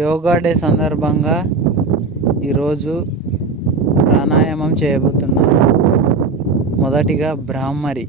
Yoga day సందర్భంగా ఈరోజు ప్రాణాయామం చేయబోతున్నారు. మొదటిగా బ్రాహ్మరి.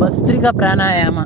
భస్త్రిక ప్రాణాయామ.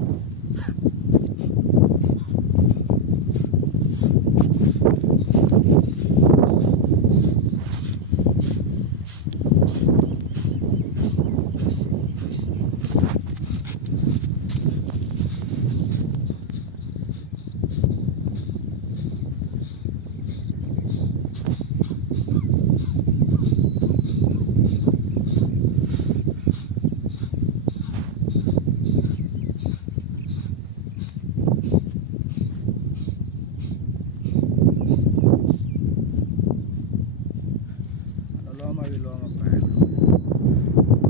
అంగుళోమ విలోమ ప్రయాణం.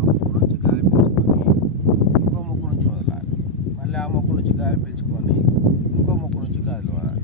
ముక్కు నుంచి గాలి పీల్చుకొని ఇంకో ముక్కు నుంచి వదలాలి. మళ్ళీ ఆ ముక్కు నుంచి గాలి పీల్చుకొని ఇంకో ముక్కు నుంచి గాలి వదలాలి.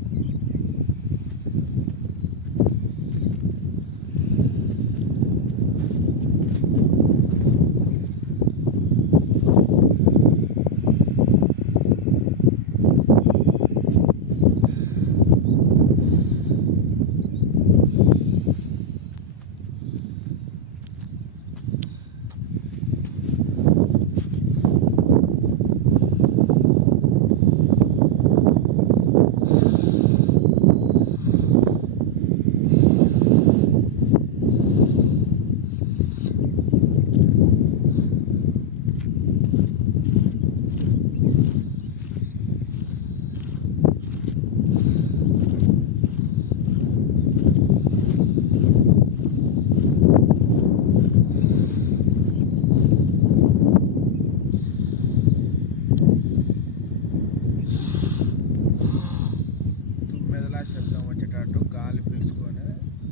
శబ్దం వచ్చేటట్టు గాలి పీల్చుకొని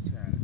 చేయాలి.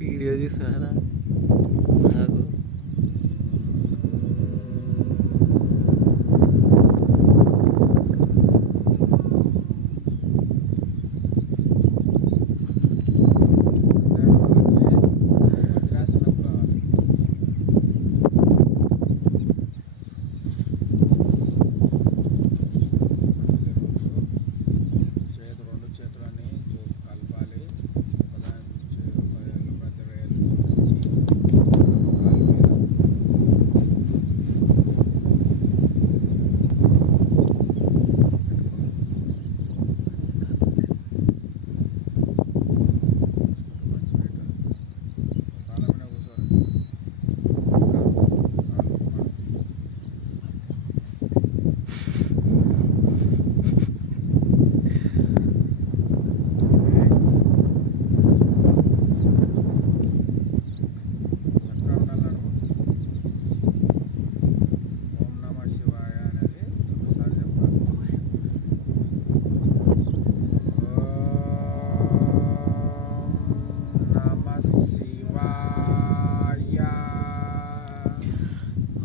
వీడియో తీసారా నాకు?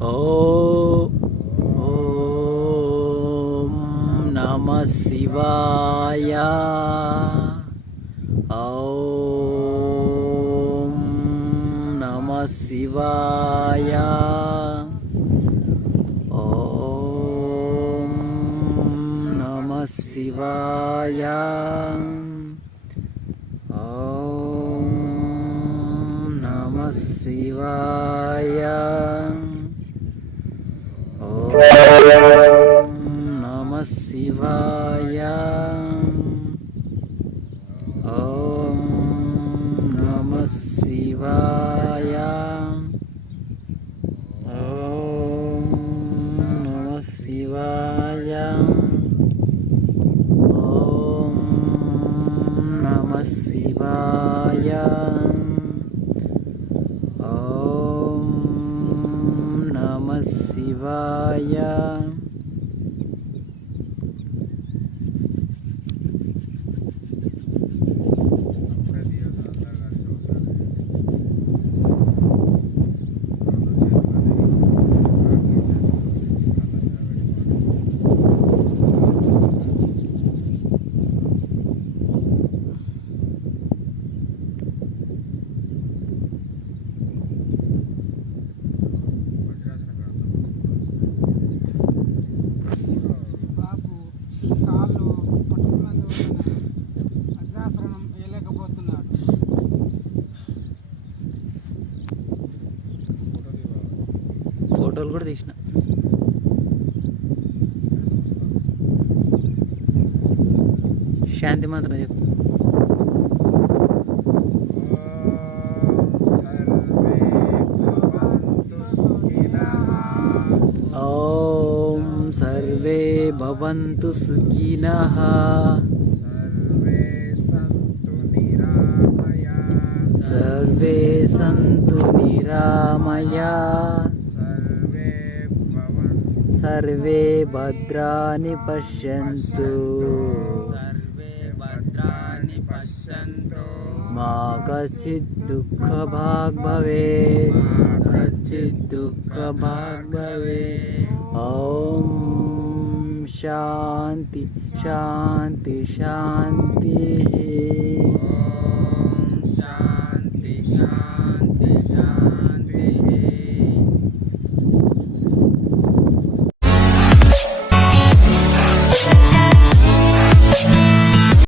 ఓం నమః శివాయ. ఓం నమః శివాయ. ఓం నమః శివాయ. ఓం నమః శివాయ. ఓం నమః శివాయ. ఓం నమః శివాయ. ఓం నమః శివాయ. ఓం నమః శివాయ. ఓం నమః శివాయ. బాబు కాళ్ళు పట్టుకున్నందువలన అగ్రాసనం వేయలేకపోతున్నాడు. ఫోటోలు కూడా తీసిన. శాంతి మంత్రం చెప్పు. ఓం సర్వే భవంతు సుఖినః. సర్వే సంతు నిరామయా. సర్వే భద్రాని పశ్యంతు. మా కశ్చిత్ దుఃఖ భాగ్ భవేత్. కశ్చిత్ దుఃఖ భాగ్ భవేత్. ఓం శాంతి శాంతి శాంతి.